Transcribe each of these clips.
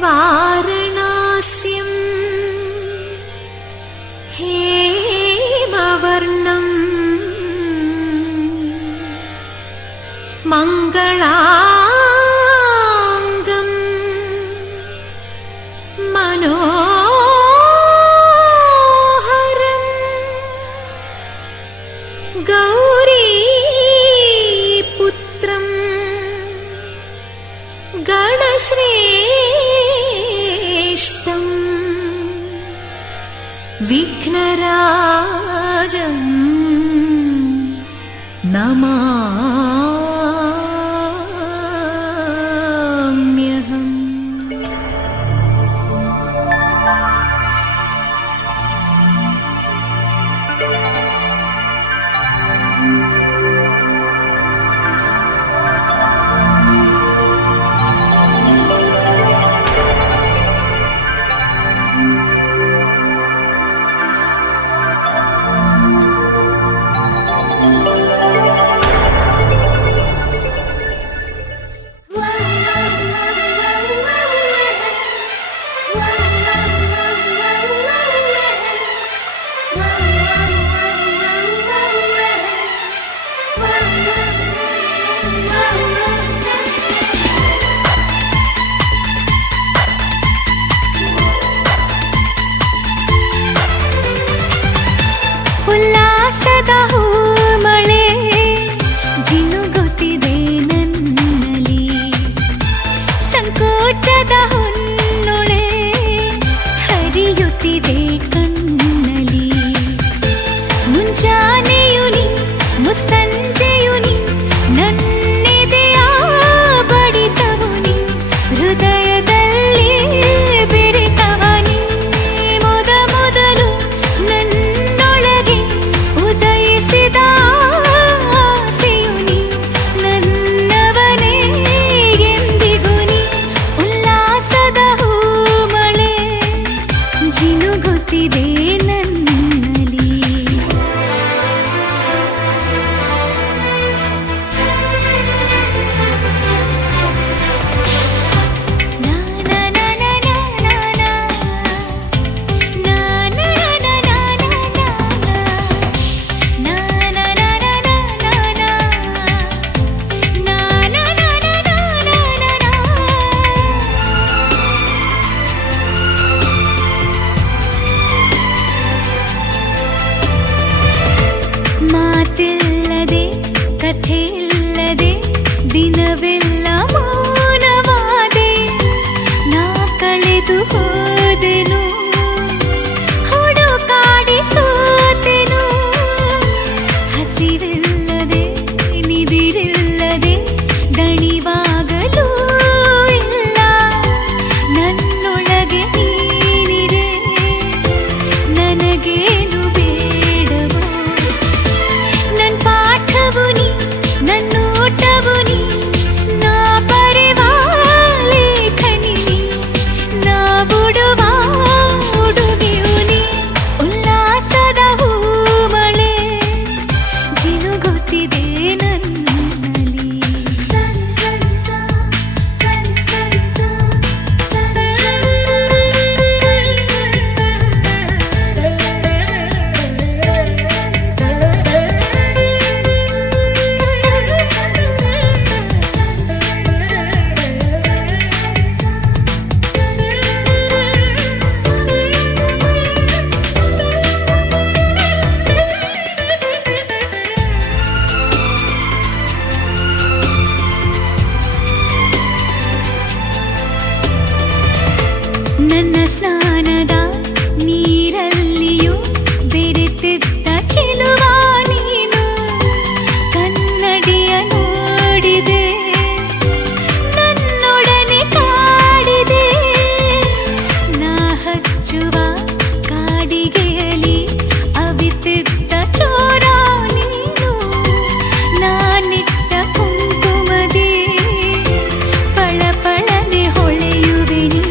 वारणास्यं हेमवर्णं मङ्गलाङ्गं मनोहरं गौरीपुत्रं गणश्रेष्ठं विघ्नराजं नमाम्यहम्। ಉಲ್ಲಾಸದ ಹೂಮಳೆ ಜಿನುಗುತ್ತಿದೆ ನನ್ನಲ್ಲಿ, ಸಂಕೋಚದ ಹೊನ್ನೊಳೆ ಹರಿಯುತ್ತಿದೆ ಕಣ್ಣಲ್ಲಿ. ಮುಂಜಾನೆಯು ನೀ ಮುಸ್ಸಂಜೆಯು ನೀ ನನ್ನೆದೆಯ ಬಡಿತವು ನೀ, ಹೃದಯದಲ್ಲಿ ಬೆರೆತವ ನೀ. ಮೊದಲು ನನ್ನೊಳಗೆ ಉದಯಿಸಿದ ಆಸೆಯು ನೀ, ನನ್ನವನೇ ಎಂದಿಗೂ ನೀ. ಉಲ್ಲಾಸದ ಹೂಮಳೆ ಜಿನುಗುತ್ತಿದೆ ನನ್ನಲ್ಲಿ. ಮಾತಿಲ್ಲದೆ ಕಥೆಯಿಲ್ಲದೆ ದಿನವೆಲ್ಲ ಮೌನವಾದೆ, ನಾ ಕಳೆದು ಹೋದೆನು ಹುಡುಕಾಡಿ ಸೋತೆನು. ಹಸಿವಿಲ್ಲದೆ ನಿದಿರಿಲ್ಲದೆ ದಣಿವಾಗಲೂ ಇಲ್ಲ, ನನ್ನೊಳಗೆ ನೀನಿದೆ ನನಗೇನು ಬೇಡವೋ. ನನ್ ಪಾಠವು ನೀ ನನ್ನೂಟವು ನೀ, ನಾ ಬರೆವ ಲೇಖನಿ ನೀ, ನಾ ಬಿಡುವ ಉಡುಗೆಯು ನೀ. ಉಲ್ಲಾಸದ ಹೂಮಳೆ ಜಿನುಗುತ್ತಿದೆ ನನ್ನಲ್ಲಿ. ನನ್ನ ಸ್ನಾನದ ನೀರಲ್ಲಿಯೂ ಬೆರೆತಿದ್ದ ಚೆಲುವ ನೀನು, ಕನ್ನಡಿಯ ನೋಡಿದೆ ನನ್ನೊಡನೆ ಕಾಡಿದೆ. ನಾ ಹಚ್ಚುವ ಕಾಡಿಗೆಯಲ್ಲಿ ಅವಿತಿದ್ದ ಚೋರ ನೀನು, ನಾನಿಟ್ಟ ಕುಂಕುಮದಿ ಪಳಪಳನೆ ಹೊಳೆಯುವೆ ನೀ.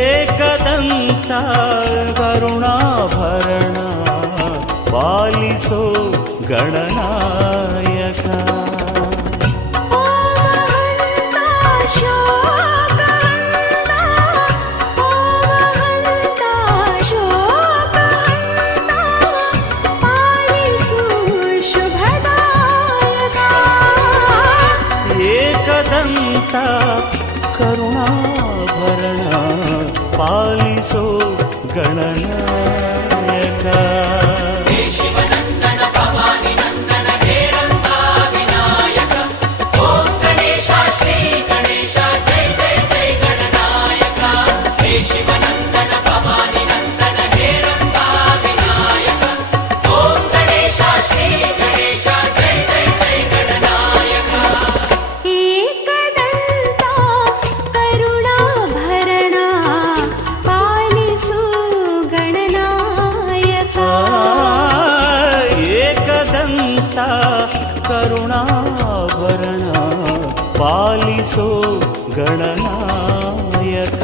ಏಕದಂತ ಕರುಣಾಭರಣ ಪಾಲಿಸೋ ಗಣನಾಯಕ. ಏಕದಂತ ಕರುಣಾಭರಣ ಪಾಲಿಸೋ ಗಣನಾಯಕ. ಕರುಣಾಭರಣ ಪಾಲಿಸೋ ಗಣನಾಯಕ.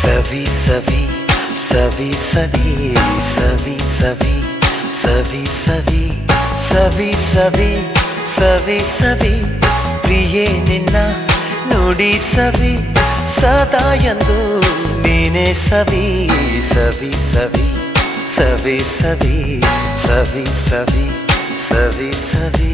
ಸವಿ ಸವಿ ಸವಿ ಸವಿ ಸವಿ ಸವಿ ಸವಿ ಸವಿ ಸವಿ ಸವಿ ಸವಿ ಸವಿ ಪ್ರಿಯೇ ನಿನ್ನ ನುಡಿ ಸವಿ ಸದಾ ಎಂದು ನೀನೇ ಸವಿ ಸವಿ ಸವಿ ಸವಿ ಸವಿ ಸವಿ ಸವಿ ಸವಿ ಸವಿ.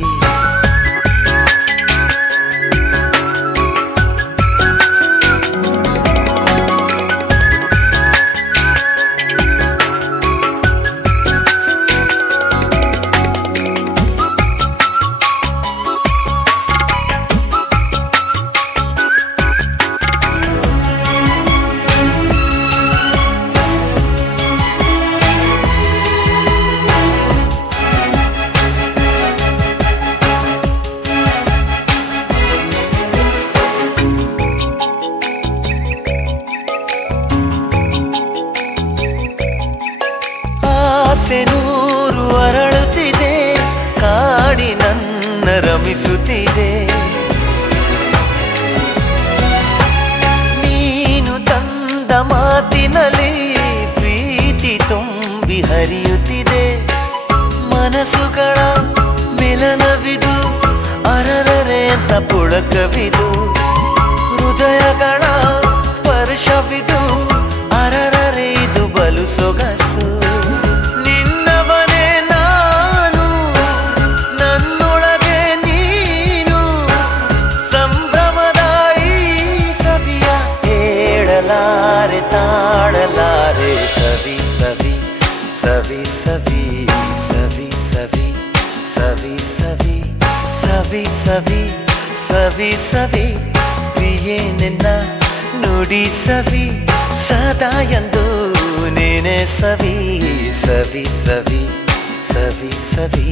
ನೂರು ಅರಳುತ್ತಿದೆ ಕಾಡಿ ನನ್ನ ರಮಿಸುತ್ತಿದೆ ನೀನು ತಂದ ಮಾತಿನಲ್ಲಿ ಪ್ರೀತಿ ತುಂಬಿ ಹರಿಯುತ್ತಿದೆ ಮನಸ್ಸುಗಳ ಮಿಲನವಿದು ಅರರರೆ ಅಂತ ಪುಳಕವಿದು ಹೃದಯಗಳ ಸ್ಪರ್ಶವಿದು ಅರರರೆ ಇದು ಬಲು ಸೊಗಸು ತಾಳಲಾರೆ ಸವಿ ಸವಿ ಸವಿ ಸವಿ ಸವಿ ಸವಿ ಸವಿ ಸವಿ ಸವಿ ಸವಿ ಸವಿ ಸವಿ ಏನೆನ್ನ ನುಡಿ ಸವಿ ಸದಾ ಎಂದು ನೇನೆ ಸವಿ ಸವಿ ಸವಿ ಸವಿ ಸವಿ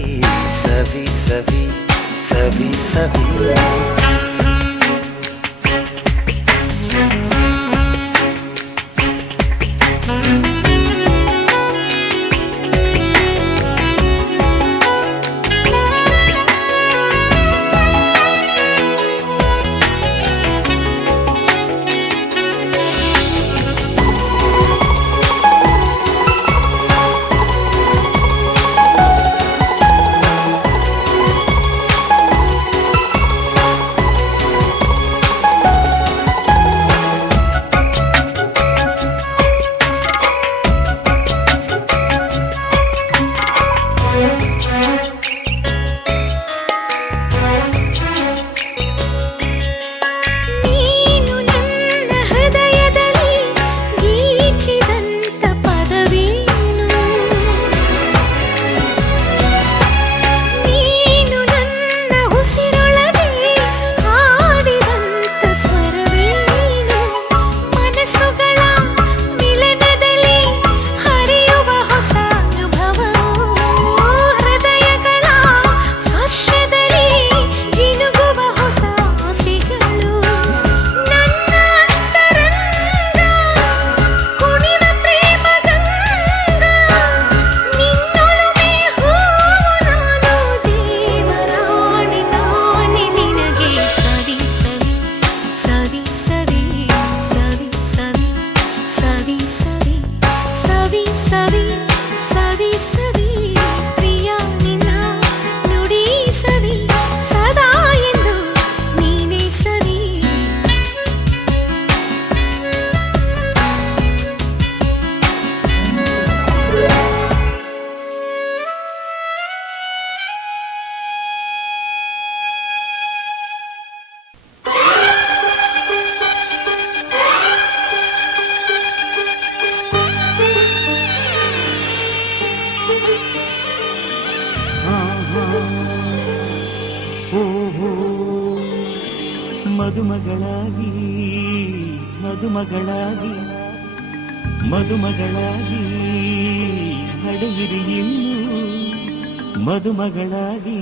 ಸವಿ ಸವಿ ಸವಿ ಸವಿ ಮದುಮಗಳಾಗಿ ಮದುಮಗಳಾಗಿ ಮದುಮಗಳಾಗಿ ನಡೆಯಿರಿ ಇನ್ನು ಮದುಮಗಳಾಗಿ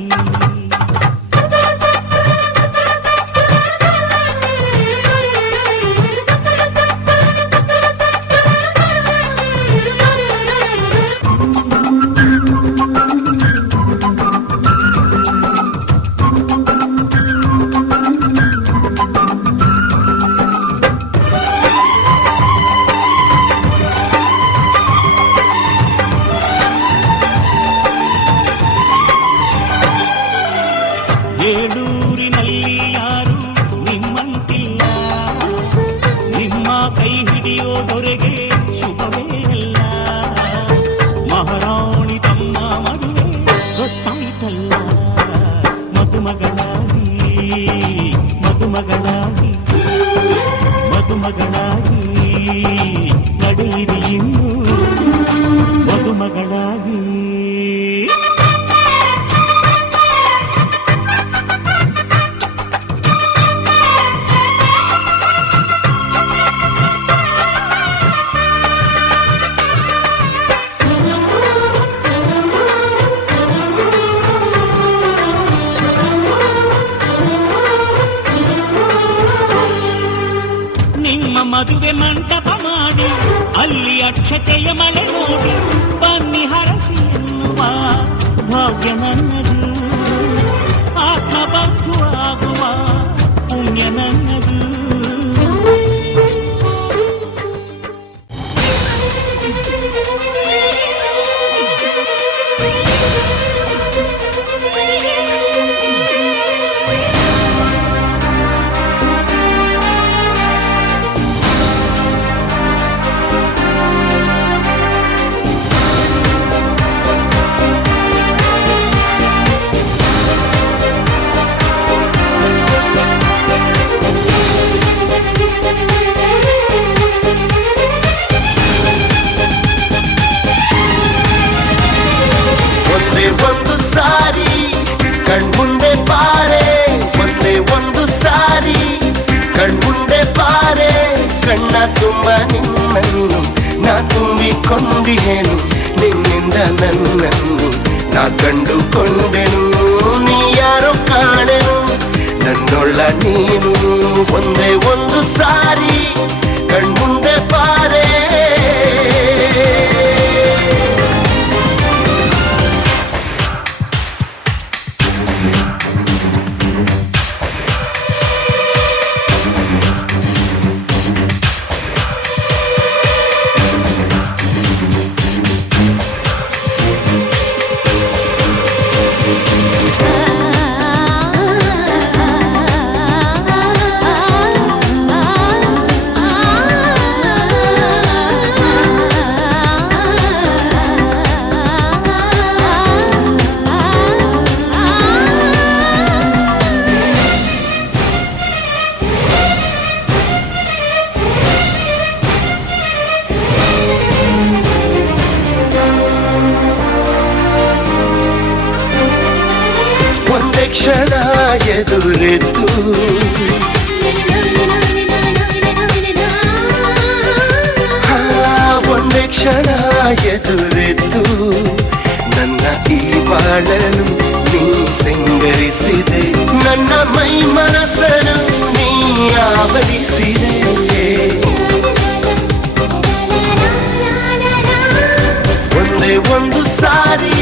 ಏಳೂರಿನಲ್ಲಿ ಯಾರು ನಿಮ್ಮಂತಿಲ್ಲ, ನಿಮ್ಮ ಕೈ ಹಿಡಿಯೋದೊರೆಗೆ ಶುಭವೇ ಅಲ್ಲ. ಮಹಾರಾಣಿ ತಮ್ಮ ಮದುವೆ ಗೊತ್ತಾಯ್ತಲ್ಲ, ಮದುಮಗಳಾಗಿ ಮದುಮಗಳಾಗಿ ಮದುಮಗಳಾಗಿ ನಡೆಯಿರಿ ಇನ್ನು ಮದುಮಗಳಾಗಿ. ಮದುವೆ ಮಂಟಪ ಮಾಡಿ ಅಲ್ಲಿ ಅಕ್ಷತೆಯ ಮಳೆ ನೋಡಿ ಬನ್ನಿ ಹರಸಿ ಎನ್ನುವ ಭಾಗ್ಯ ನನ್ನದು, ಆತ್ಮಬಂಧು ಆಗುವ ಪುಣ್ಯ ನನ್ನದು. ಕಣ್ಣ ತುಂಬ ನಿನ್ನನ್ನು ನಾ ತುಂಬಿಕೊಂಡಿಹೇನು ನಿನ್ನಿಂದ ನನ್ನನ್ನು ನಾ ಕಂಡುಕೊಂಡೆನು ನೀ ಯಾರೋ ಕಾಣೆನು ನನ್ನೊಳ್ಳ ನೀನು ಒಂದೇ ಒಂದು ಸಾರಿ ಕಣ್ಮುಂದೆ ಬಾರೆ ಕ್ಷಣ ಎದುರೆದ್ದು ಒಂದೇ ಕ್ಷಣ ಎದುರೆದ್ದು ನನ್ನ ಈ ಬಾಳನು ನೀ ಸಿಂಗರಿಸಿದೆ ನನ್ನ ಮೈ ಮನಸ್ಸನು ನೀ ಆವರಿಸಿದೆ ಒಂದೇ ಒಂದು ಸಾರಿ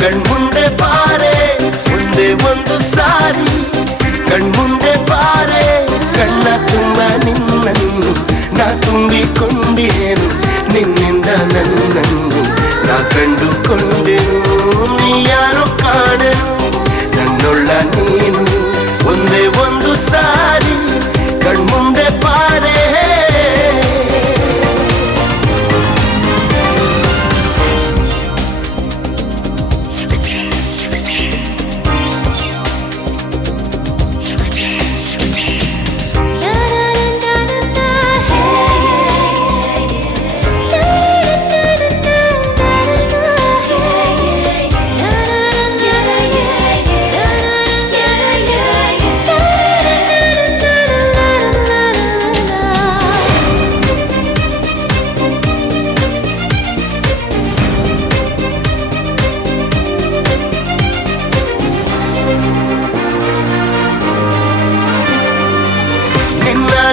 ಕಣ್ಮುಂದೆ ಬಾರೆ ಒಂದೇ ಒಂದು ಸಾರಿ ಕಣ್ಮುಂದೆ ಬಾರೆ ಕಣ್ಣ ತುಂಬ ನಿನ್ನನ್ನು ನಾ ತುಂಬಿಕೊಂಡೇನು ನಿನ್ನಿಂದ ನನ್ನನ್ನು ನಾ ಕಂಡುಕೊಂಡೆನು ನೀ ಯಾರೋ ಕಾಣೆನು ನನ್ನೊಳ್ಳ ನೀನು ಒಂದೇ ಒಂದು ಸಾರಿ ಕಣ್ಮುಂದೆ ಬಾರೆ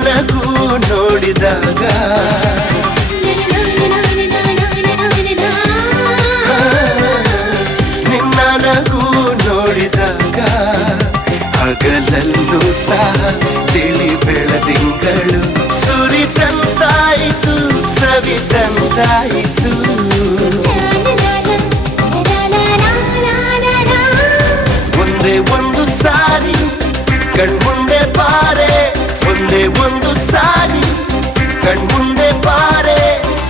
ನಗು ನೋಡಿದಾಗ ನಿನ್ನ ನಗು ನೋಡಿದಾಗ ಹಗಲಲ್ಲೂ ಸಹ ತಿಳಿ ಬೆಳದಿಂಗಳು ಸುರಿತಂತಾಯಿತು ಸವಿತಂತಾಯಿತು ಒಂದೇ ಒಂದು ಸಾರಿ ಕಣ್ಮುಂದೆ ಬಾರೆ ಒಂದೇ ಒಂದು ಸಾರಿ ಕಣ್ಮುಂದೆ ಬಾರೆ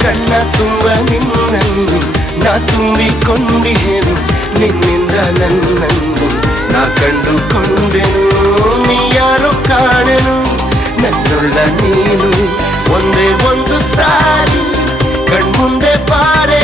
ಕಣ್ಣ ತುಂಬ ನಿನ್ನನ್ನು ನಾ ತುಂಬಿಕೊಂಡಿಹೇನು ನಿನ್ನಿಂದ ನನ್ನನ್ನು ನಾ ಕಂಡುಕೊಂಡೆನು ನೀ ಯಾರೋ ಕಾಣೆನು ನನ್ನೊಳ್ಳ ನೀನು ಒಂದೇ ಒಂದು ಸಾರಿ ಕಣ್ಮುಂದೆ ಬಾರೆ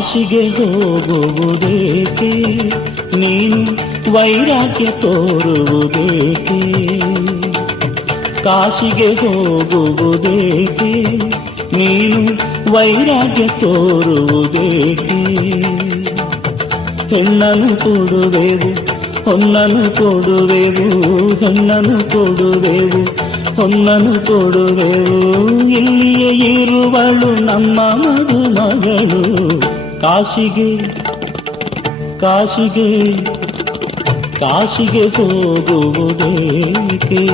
ಕಾಶಿಗೆ ಹೋಗುವುದೇಕೆ ನೀನು ವೈರಾಗ್ಯ ತೋರುವುದೇಕೆ ಕಾಶಿಗೆ ಹೋಗುವುದೇಕೆ ನೀನು ವೈರಾಗ್ಯ ತೋರುವುದೇಕೆ ಹೆಣ್ಣನ್ನು ಕೊಡುವೆವು ಹೊನ್ನನು ಕೊಡುವೆವು ಹೆಣ್ಣನ್ನು ಕೊಡುವೆವು ಹೊನ್ನನು ಕೊಡುವೆವು ಇಲ್ಲಿಯೇ ಇರುವಳು ನಮ್ಮ ಮದುಮಗಳು ಕಾಶಿಗೆ ಕಾಶಿಗೆ ಕಾಶಿಗೆ ಹೋಗುವುದೇಕೆ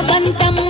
ಬಂತಮ್ಮ